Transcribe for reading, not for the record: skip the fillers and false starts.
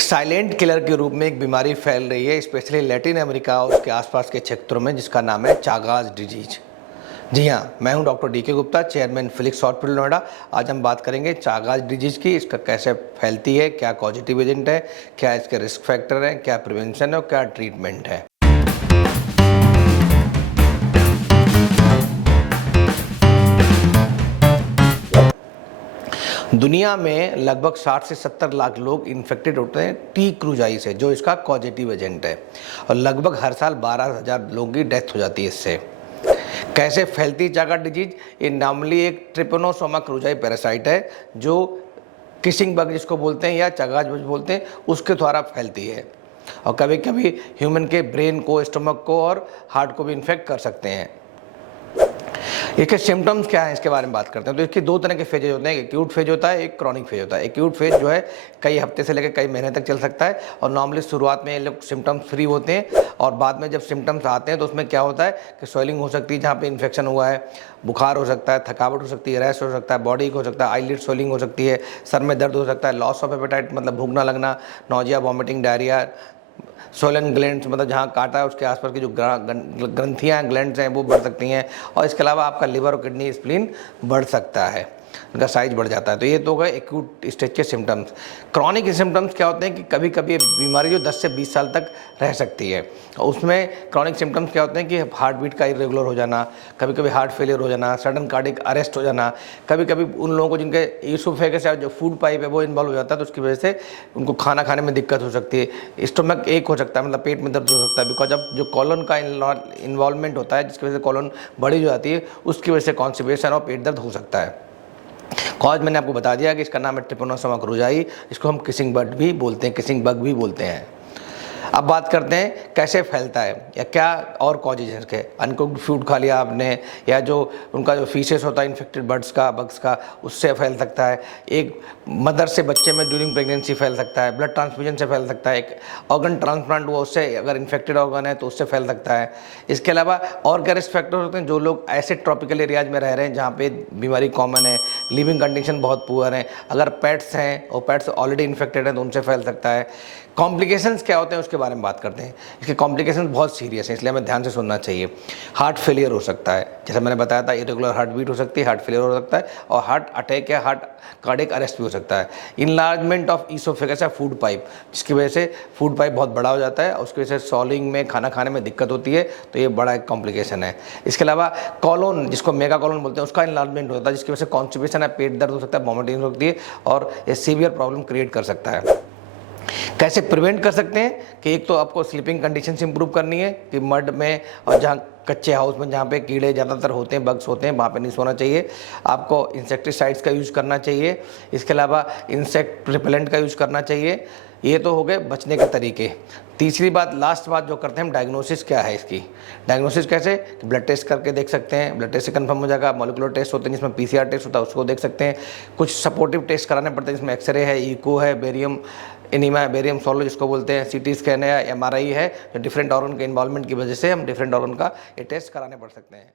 एक silent killer के रूप में एक बीमारी फैल रही है, स्पेशली लैटिन अमेरिका और उसके आसपास के क्षेत्रों में, जिसका नाम है चागास डिजीज। जी हाँ, मैं हूं डॉक्टर डी के Gupta, chairman Felix hospital Noida. आज हम बात करेंगे चागास डिजीज की, इसका कैसे फैलती है, क्या पॉजिटिव एजेंट है, क्या इसके रिस्क फैक्टर हैं, क्या प्रिवेंशन है और क्या ट्रीटमेंट है। दुनिया में लगभग 60 से 70 लाख लोग इन्फेक्टेड होते हैं टी क्रूजाई से, जो इसका पॉजिटिव एजेंट है, और लगभग हर साल 12,000 लोगों की डेथ हो जाती है इससे। कैसे फैलती चागास डिजीज? ये नॉर्मली एक ट्रिपैनोसोमा क्रूजाई पैरासाइट है, जो किसिंग बग जिसको बोलते हैं या चागास बग बोलते हैं, उसके द्वारा फैलती है, और कभी कभी ह्यूमन के ब्रेन को, स्टमक को और हार्ट को भी इन्फेक्ट कर सकते हैं। इसके सिम्टम्स क्या हैं, इसके बारे में बात करते हैं। तो इसके दो तरह के फेजेज होते हैं, एक एक्यूट फेज होता है, एक क्रॉनिक फेज होता है। एक्यूट फेज जो है कई हफ्ते से लेकर कई महीने तक चल सकता है, और नॉर्मली शुरुआत में ये लोग सिम्टम्स फ्री होते हैं, और बाद में जब सिम्टम्स आते हैं तो उसमें क्या होता है कि स्वेलिंग हो सकती है जहाँ पे इन्फेक्शन हुआ है, बुखार हो सकता है, थकावट हो सकती है, रैश हो सकता है, बॉडी हो सकता है, आईलिड स्वेलिंग हो सकती है, सर में दर्द हो सकता है, लॉस ऑफ एपेटाइट मतलब भूख ना लगना, nausea, vomiting, diarrhoea, Solan glands मतलब जहाँ काटा है उसके आसपास की जो ग्रंथियाँ, ग्लैंड्स हैं, वो बढ़ सकती हैं, और इसके अलावा आपका लिवर और किडनी, स्प्लीन बढ़ सकता है, उनका साइज बढ़ जाता है। तो ये तो गए एक्यूट स्टेज के सिम्टम्स। क्रॉनिक सिम्टम्स क्या होते हैं कि कभी कभी ये बीमारी जो 10 से 20 साल तक रह सकती है, उसमें क्रॉनिक सिम्टम्स क्या होते हैं कि हार्ट बीट का इरेगुलर हो जाना, कभी कभी हार्ट फेलियर हो जाना, सडन कार्डिक अरेस्ट हो जाना, कभी कभी उन लोगों को जिनके ईसोफेगस या जो फूड पाइप है वो इन्वॉल्व हो जाता है, तो उसकी वजह से उनको खाना खाने में दिक्कत हो सकती है। स्टमक एक हो सकता है, मतलब पेट में दर्द हो सकता है, बिकॉज अब जो कॉलन का इन्वॉल्वमेंट होता है, जिसकी वजह से कॉलन बड़ी हो जाती है, उसकी वजह से कॉन्स्टिपेशन और पेट दर्द हो सकता है। कॉज मैंने आपको बता दिया कि इसका नाम है ट्रिपैनोसोमा क्रूजाई, इसको हम किसिंग बग भी बोलते हैं, किसिंग बग भी बोलते हैं। अब बात करते हैं कैसे फैलता है या क्या और कॉजेज हैं इसके। अनकुक्ड फूड खा लिया आपने, या जो उनका जो फीसेस होता है इन्फेक्टेड बर्ड्स का, बग्स का, उससे फैल सकता है। एक मदर से बच्चे में ड्यूरिंग प्रेगनेंसी फैल सकता है, ब्लड ट्रांसफ्यूजन से फैल सकता है, एक ऑर्गन ट्रांसप्लांट हुआ उससे, अगर इन्फेक्टेड ऑर्गन है तो उससे फैल सकता है। इसके अलावा और क्या रिस्क फैक्टर होते हैं? जो लोग ऐसे ट्रॉपिकल एरियाज में रह रहे हैं जहाँ पे बीमारी कॉमन है, लिविंग कंडीशन बहुत पुअर है, अगर पेट्स हैं और पेट्स ऑलरेडी इन्फेक्टेड हैं तो उनसे फैल सकता है। कॉम्प्लिकेशंस क्या होते हैं उसके बारे में बात करते हैं। इसके कॉम्प्लिकेशंस बहुत सीरियस हैं, इसलिए हमें ध्यान से सुनना चाहिए। हार्ट फेलियर हो सकता है, जैसे मैंने बताया था, इरेगुलर हार्ट बीट हो सकती है, हार्ट फेलियर हो सकता है, और हार्ट अटैक या हार्ट कार्डियक अरेस्ट भी हो सकता है। इनलार्जमेंट ऑफ ईसोफेगस या फूड पाइप, जिसकी वजह से फूड पाइप बहुत बड़ा हो जाता है, उसकी वजह से सॉलिंग में, खाना खाने में दिक्कत होती है, तो ये बड़ा एक कॉम्प्लिकेशन है। इसके अलावा कॉलोन, जिसको मेगा कॉलोन बोलते हैं, उसका इनलार्जमेंट होता है, जिसकी वजह से कॉन्स्टिपेशन है, पेट दर्द हो सकता है, वॉमिटिंग हो सकती है, और ये सीवियर प्रॉब्लम क्रिएट कर सकता है। कैसे प्रिवेंट कर सकते हैं कि एक तो आपको स्लीपिंग कंडीशंस इंप्रूव करनी है, कि मड में और जहाँ कच्चे हाउस में जहाँ पे कीड़े ज़्यादातर होते हैं, बग्स होते हैं, वहाँ पे नहीं सोना चाहिए। आपको इंसेक्टिसाइड्स का यूज़ करना चाहिए। इसके अलावा इंसेक्ट रिपेलेंट का यूज़ करना चाहिए। ये तो हो गए बचने के तरीके। तीसरी बात, लास्ट बात जो करते हैं हम, डायग्नोसिस क्या है इसकी। डायग्नोसिस कैसे? ब्लड टेस्ट करके देख सकते हैं, ब्लड टेस्ट से कंफर्म हो जाएगा। मॉलिक्यूलर टेस्ट होते हैं जिसमें पीसीआर टेस्ट होता है, उसको देख सकते हैं। कुछ सपोर्टिव टेस्ट कराने पड़ते हैं, जिसमें एक्सरे है, इको है, बेरियम एनीमा, बेरियम सोलो जिसको बोलते हैं, सीटी स्कैन है, एमआरआई है, जो डिफरेंट ऑर्गन के इन्वॉल्वमेंट की वजह से हम डिफरेंट ऑर्गन का ये टेस्ट कराने पड़ सकते हैं।